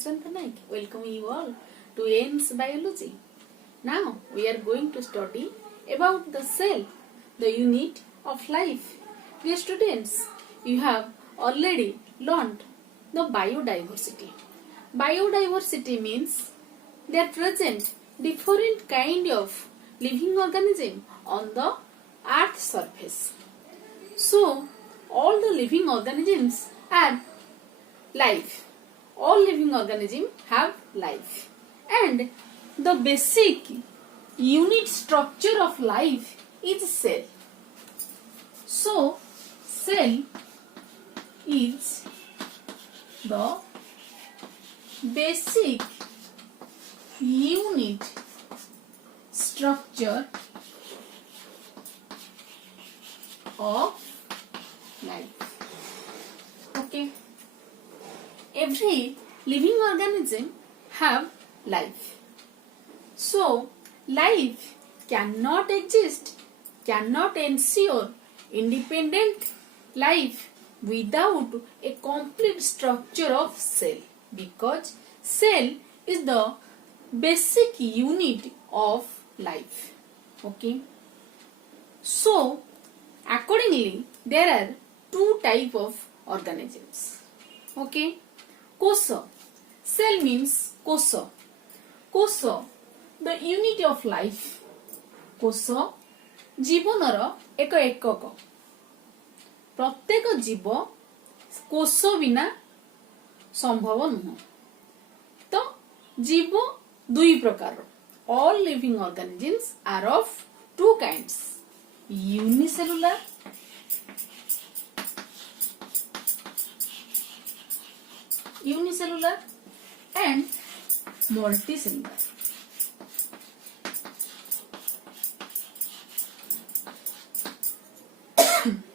By-Abishranta Nayak. Welcome you all to AIMS Biology. Now we are going to study about the cell, the unit of life. Dear students, you have already learned the biodiversity. Biodiversity means there present different kind of living organism on the earth surface. So all the living organisms are life. All living organisms have life. And the basic unit structure of life is cell. So cell is the basic unit structure of life. Okay. Every living organism have life. So life cannot exist, cannot ensure independent life without a complete structure of cell, because cell is the basic unit of life. Okay. So accordingly there are two type of organisms. Okay. Kosha. Cell means kosha. Kosha, the unit of life. Kosha ଜୀବନର ଏକ ଏକକ. ପ୍ରତ୍ୟେକ ଜୀବ କୋଷ ବିନା ସମ୍ଭବ ନୁହଁ. ତ ଜୀବ ଦୁଇ ପ୍ରକାର. All living organisms are of two kinds. Unicellular and multicellular.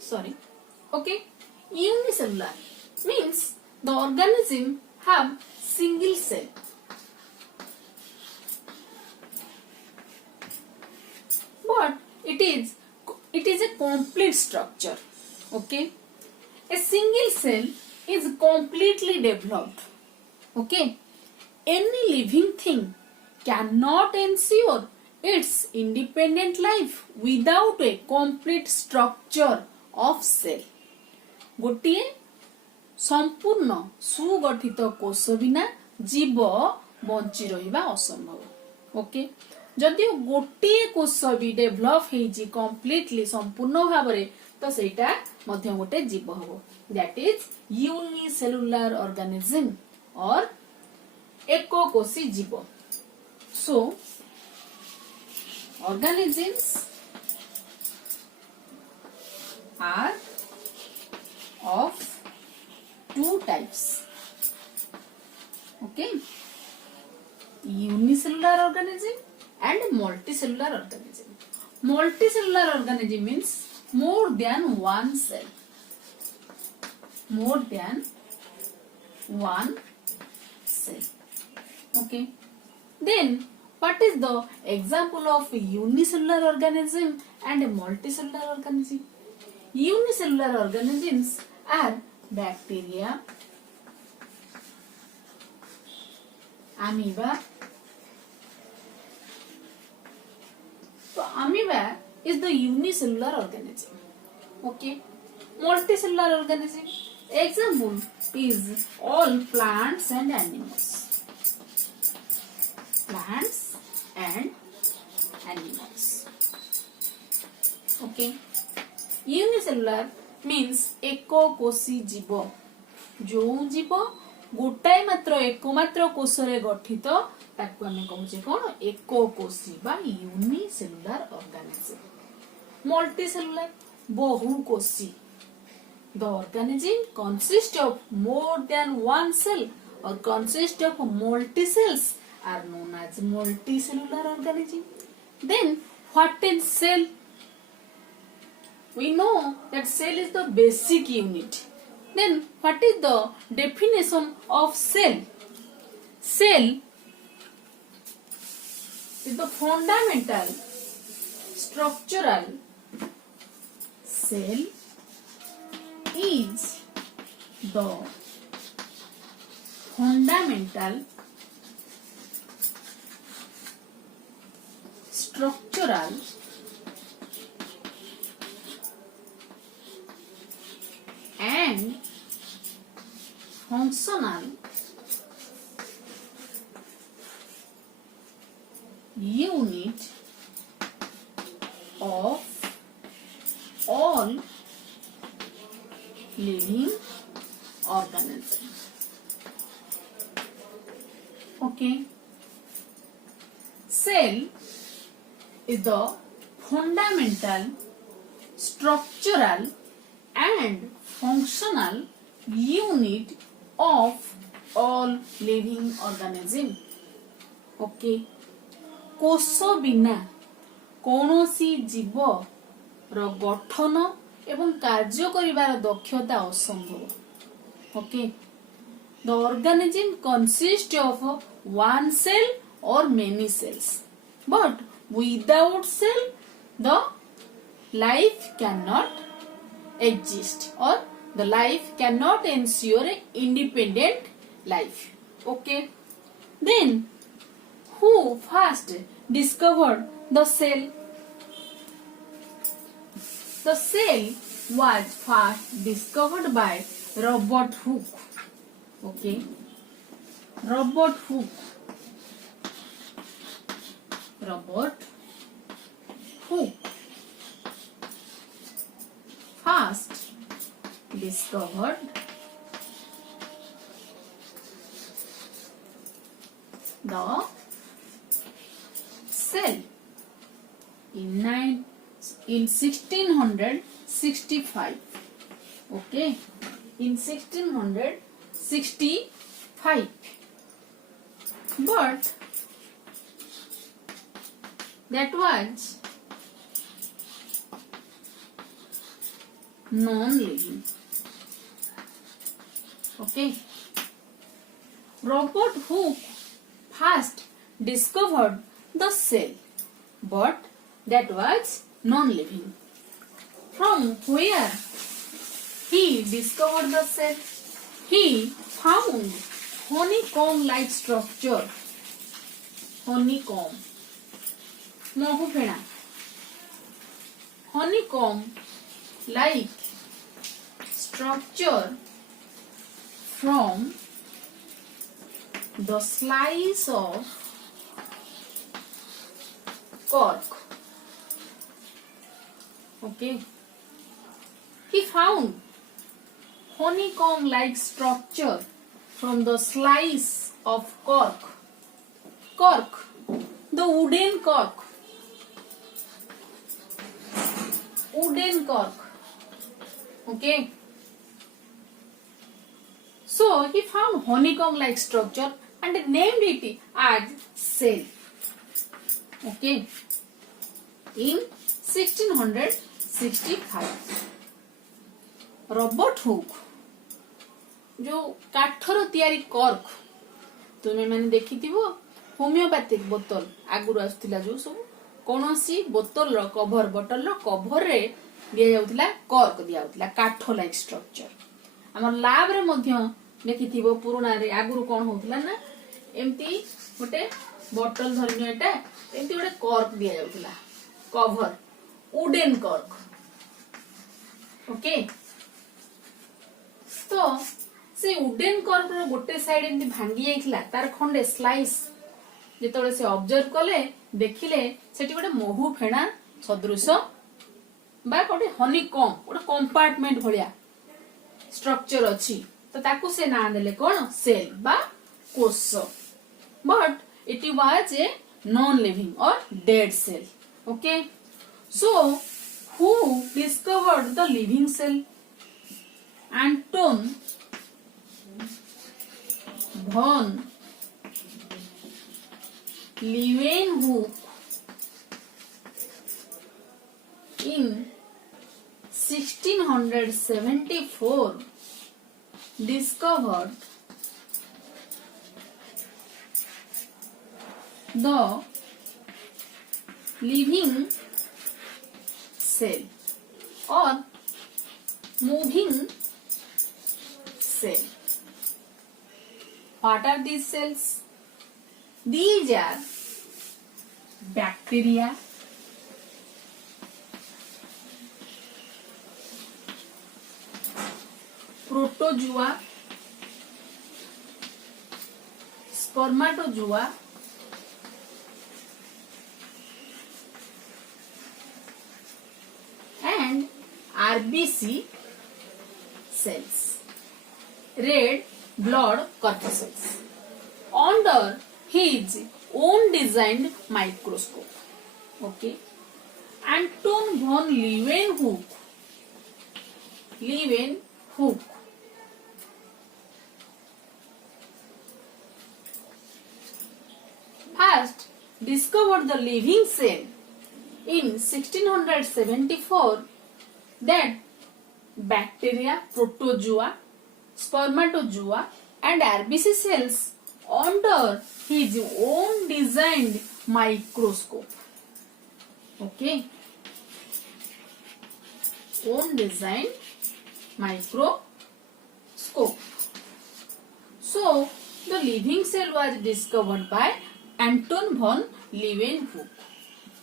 Sorry. Okay. Unicellular means the organism have single cell. But it is a complete structure. Okay. A single cell is completely developed. Okay. Any living thing cannot ensure its independent life without a complete structure of cell. गोटिए संपूर्ण सुगठित कोष बिना जीव bunchy रहिबा असंभव. Okay. जदि गोटिए कोष भी develop hazy completely संपूर्ण भाबरे तो सेटा मध्य गोटे जीव हबो. दैट इज यूनिसेलुलर ऑर्गेनिज्म और एकोकोशी जीव. सो organisms are of two types. Okay. Unicellular organism and multicellular organism. Multicellular organism means more than one cell. More than one cell. Okay. Then what is the example of unicellular organism and a multicellular organism? Unicellular organisms are bacteria, amoeba. So amoeba is the unicellular organism. Okay. Multicellular organism example is all plants and animals. Plants and animals. Okay. Unicellular means एकोकोशी जीव. जो जीव गोटाए मात्र एकमात्र कोषरे गठित ताकू आमे कहूचे कोन एकोकोशी बा यूनिसेलुलर ऑर्गेनिज्म. मल्टीसेलुलर बहुकोशी. The organism consists of more than one cell or consists of multi cells are known as multicellular organism. Then what is cell? We know that cell is the basic unit. Then what is the definition of cell? Cell is the fundamental structural. Cell is the fundamental structural and functional unit of all living organisms. Okay. Cell is the fundamental, structural and functional unit of all living organism. Okay. कोष बिना कौनसी जीव रो गठन एवं कार्य करिवार दक्षता असंभव. Okay. The organism consists of one cell or many cells, but without cell the life cannot exist, or the life cannot ensure an independent life. Okay. Then who first discovered the cell? The cell was first discovered by Robert Hooke. Okay. Robert Hooke first discovered the cell in 1665. Okay, in 1665, but that was non-living. Okay, Robert Hooke first discovered the cell, but that was non-living. From where he discovered the cell? He found honeycomb-like structure. Honeycomb. Mohu phena. Honeycomb-like structure from the slice of cork. Okay. He found honeycomb-like structure from the slice of cork. Cork, the wooden cork. Wooden cork. Okay. So he found honeycomb-like structure and named it as cell. Okay. In 1665. Robert Hooke जो काठर तैयारी cork तुमे माने देखिथिबो homeopathic बोतल आगुर आसुथिला जो सब कोनोसी बोतल रो cover बोतल रो कवर रे दिया जाउथिला कॉर्क दिया जाउथिला काठ लाइक स्ट्रक्चर हमर लैब रे मध्य देखिथिबो पुराना रे आगुर कोन होउथिला ना एम्ति गोटे बोतल धरनियो एटा एम्ति गोटे कॉर्क दिया जाउथिला कवर वुडन कॉर्क ओके तो से वुडन कॉर्क रो गोटे साइड एम्ति भांगी जाइथिला तार खंडे स्लाइस जेतोले से ऑब्जर्व कले देखिले सेठी गोटे महू फेणा सदृश बा गोटे हनीकॉम्ब गोटे कंपार्टमेंट भलिया स्ट्रक्चर अछि तो ताकू से ना देले कोन सेल बा कोष but it was a non living और dead cell okay so who discovered the living cell? Anton von Leeuwenhoek in 1674 discovered the living cell or moving cell. What are these cells? These are bacteria, protozoa, spermatozoa, and RBC cells, red blood corpuscles, under his own designed microscope. Okay. Anton von Leeuwenhoek first discovered the living cell in 1674, that bacteria, protozoa, spermatozoa and RBC cells under his own designed microscope. Okay. Own designed microscope. So, the living cell was discovered by Anton von Leeuwenhoek.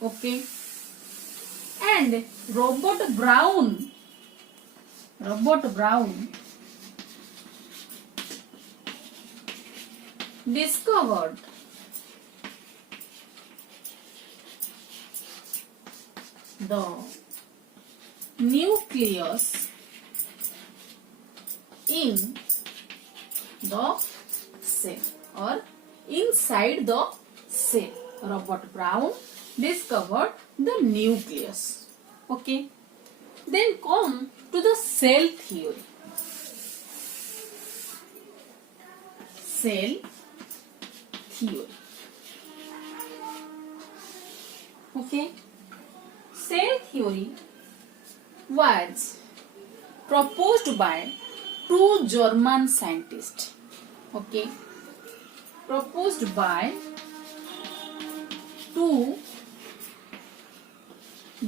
Okay. And Robert Brown discovered the nucleus in the cell or inside the cell. Robert Brown discovered the nucleus. Okay. Then come to the cell theory. Cell theory. Okay. Cell theory was proposed by two German scientists. Okay. Proposed by two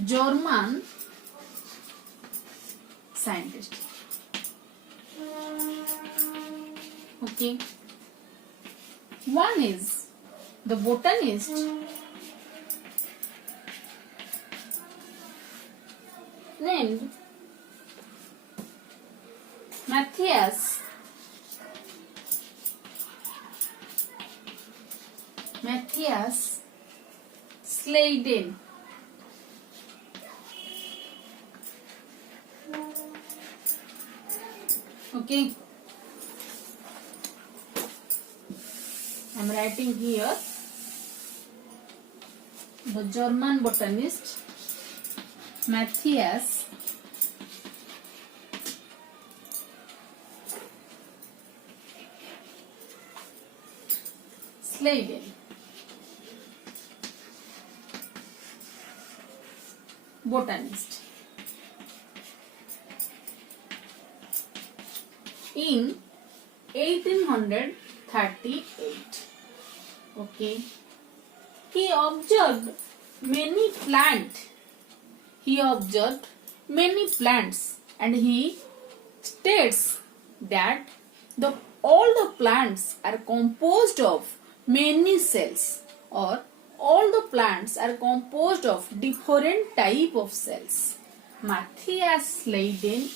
German scientists. Okay. One is the botanist named Matthias Sladen. Okay. I am writing here the German botanist Matthias Sladen. Botanist. In 1838. Okay. He observed many plants and he states that all the plants are composed of many cells, or all the plants are composed of different type of cells. Matthias Sladen,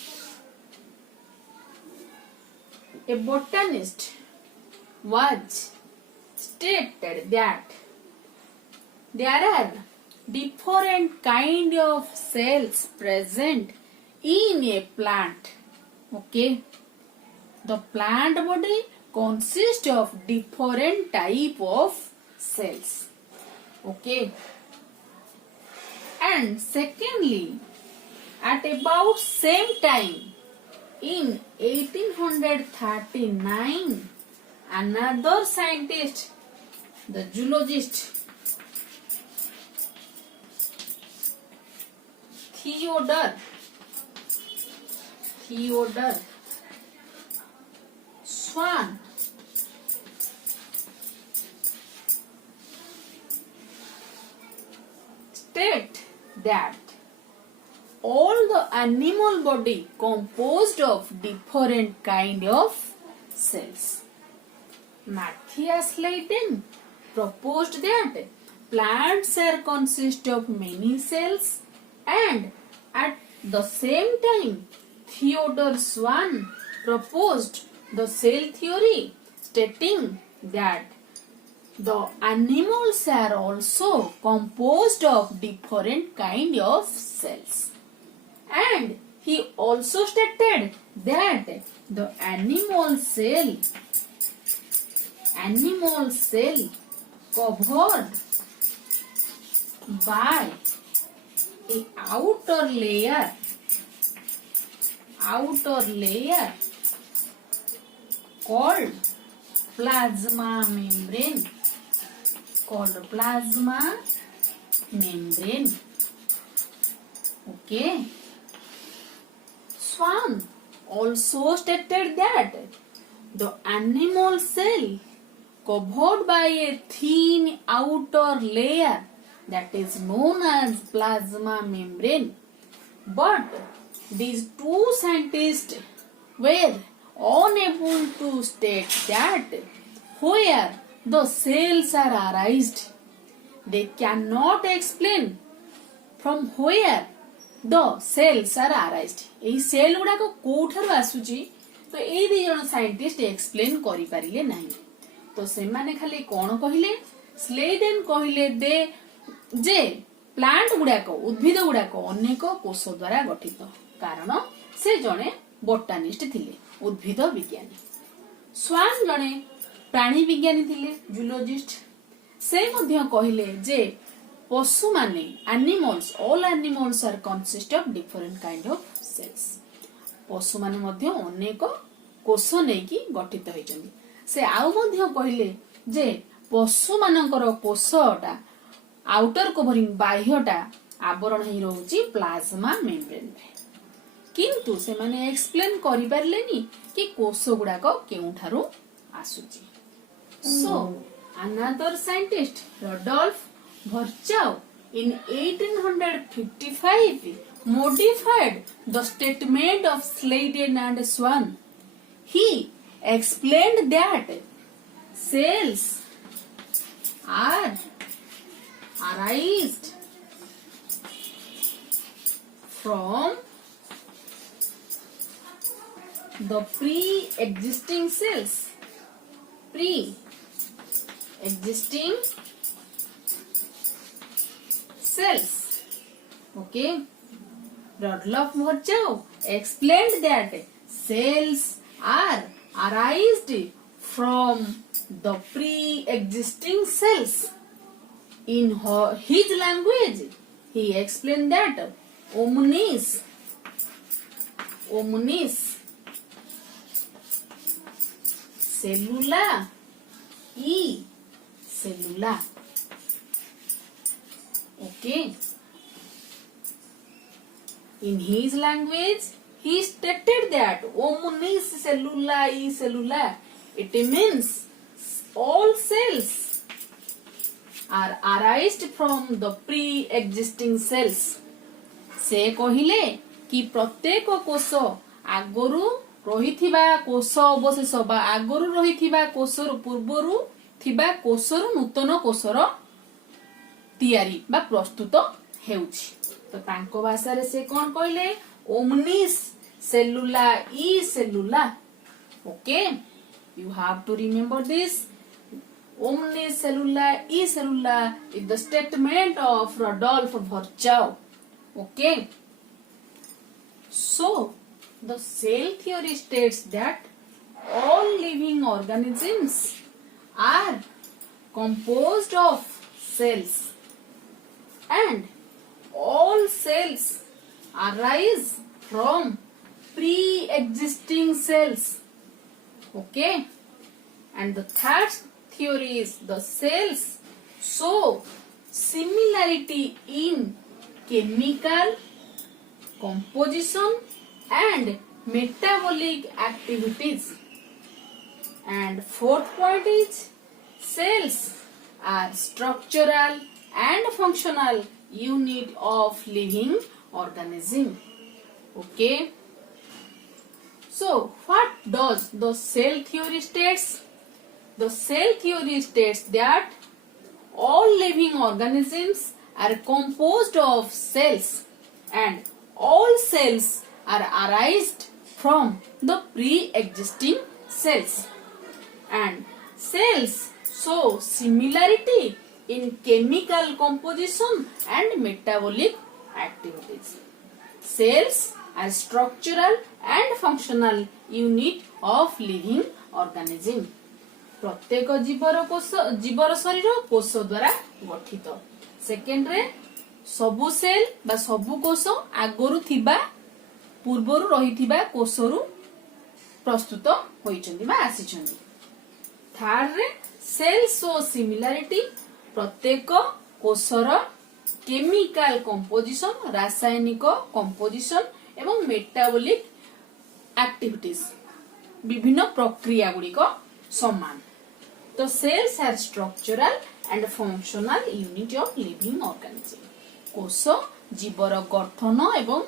a botanist, was stated that there are different kind of cells present in a plant. Okay. The plant body consists of different type of cells. Okay. And secondly, at about same time, in 1839, another scientist, the zoologist Theodor Swan state that all the animal body composed of different kind of cells. Matthias Leiden proposed that plants are consist of many cells, and at the same time Theodor Schwann proposed the cell theory, stating that the animals are also composed of different kind of cells. And he also stated that the animal cell covered by a outer layer called plasma membrane. Okay. Schwann also stated that the animal cell covered by a thin outer layer that is known as plasma membrane. But these two scientists were unable to state that where the cells are arised. They cannot explain from where the cells are arised. एही cell गुडा को कोठारु आसुची तो एई दी जण scientist explain करि पारिले नाही. तो से माने खाली कोन कहिले स्लेडेन कहिले दे जे प्लांट गुडा को उद्भिद गुडा को अनेक कोष द्वारा गठित. कारण से जणे बोटानिस्ट थिले, उद्भिद विज्ञानी. स्वान जणे प्राणी विज्ञानी थिले, जूलॉजिस्ट. से मध्य कहिले जे पशु माने animals, all animals are consist of different kind of cells. पशु माने मध्य अनेक कोष नेकी गठित होइचंदी. से आउ मध्य कहिले जे पशु मानकर कोषटा आउटर कवरिंग बाह्यटा आवरण ही रहउची प्लाज्मा मेम्ब्रेन रे. किंतु से माने एक्सप्लेन करि परलेनी कि कोष गुडा को केउठारु आसुची. सो another scientist, Rudolf Virchow, in 1855 modified the statement of Sladen and Schwann. He explained that cells are arised from the pre-existing cells. Okay. Rudolf Virchow explained that cells are arised from the pre-existing cells. In his language, he explained that omnis cellula e cellula. Okay. In his language, he stated that omnis cellula e cellula. It means all cells are arised from the pre-existing cells. से कहिले कि प्रत्येक कोष आगरु रहिथिबा कोष अवशेष बा आगरु रहिथिबा कोषर पूर्वरु थिबा कोषर नूतन कोषर तयारी बा प्रस्तुत हेउछि. तो तांको भाषा रे से कोन कहले ओमनिस सेलुला ई सेलुला. Okay, you have to remember this. ओमनिस सेलुला ई सेलुला is the statement of Rudolf Virchow. Okay, so the cell theory states that all living organisms are composed of cells and all cells arise from pre-existing cells. Okay, and the third theory is the cells show similarity in chemical composition and metabolic activities. And fourth point is cells are structural and functional unit of living organism. Okay, so what does the cell theory states? The cell theory states that all living organisms are composed of cells and all cells are arised from the pre-existing cells, and cells show similarity in chemical composition and metabolic activities. Cells are structural and functional unit of living organism. प्रत्येक जीवर शरीर कोष द्वारा गठित. Second रे सबु cell बा सबु कोष आगरु थिबा पूर्वरु रहिथिबा कोषरु प्रस्तुत होइछन्ति बा आसीछन्ति. थर्ड रे सेल शो सिमिलारिटी प्रत्येक कोषर केमिकल कंपोजिशन रासायनिक कंपोजिशन एवं मेटाबॉलिक एक्टिविटीज विभिन्न प्रक्रिया गुड़िक समान. तो cells are structural and functional unit of living organism. कोष जीवर गठन एवं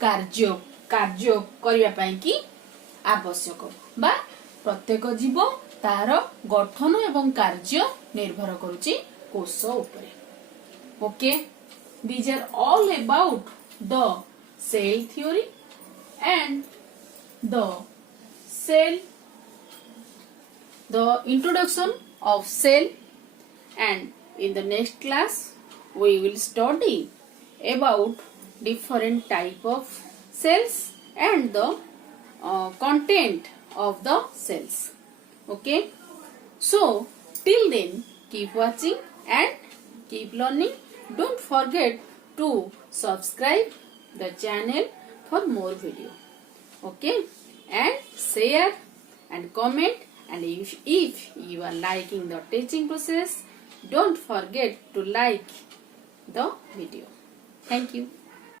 कार्य कार्य करिया पई कि आवश्यक बा प्रत्येक जीव तार गठन एवं कार्य निर्भर करूची कोष उपरे. Okay, these are all about the cell theory and the introduction of cell, and in the next class we will study about different type of cells and the content of the cells. Okay, so till then keep watching and keep learning. Don't forget to subscribe the channel for more video. Okay, and share and comment, and if you are liking the teaching process, don't forget to like the video. Thank you.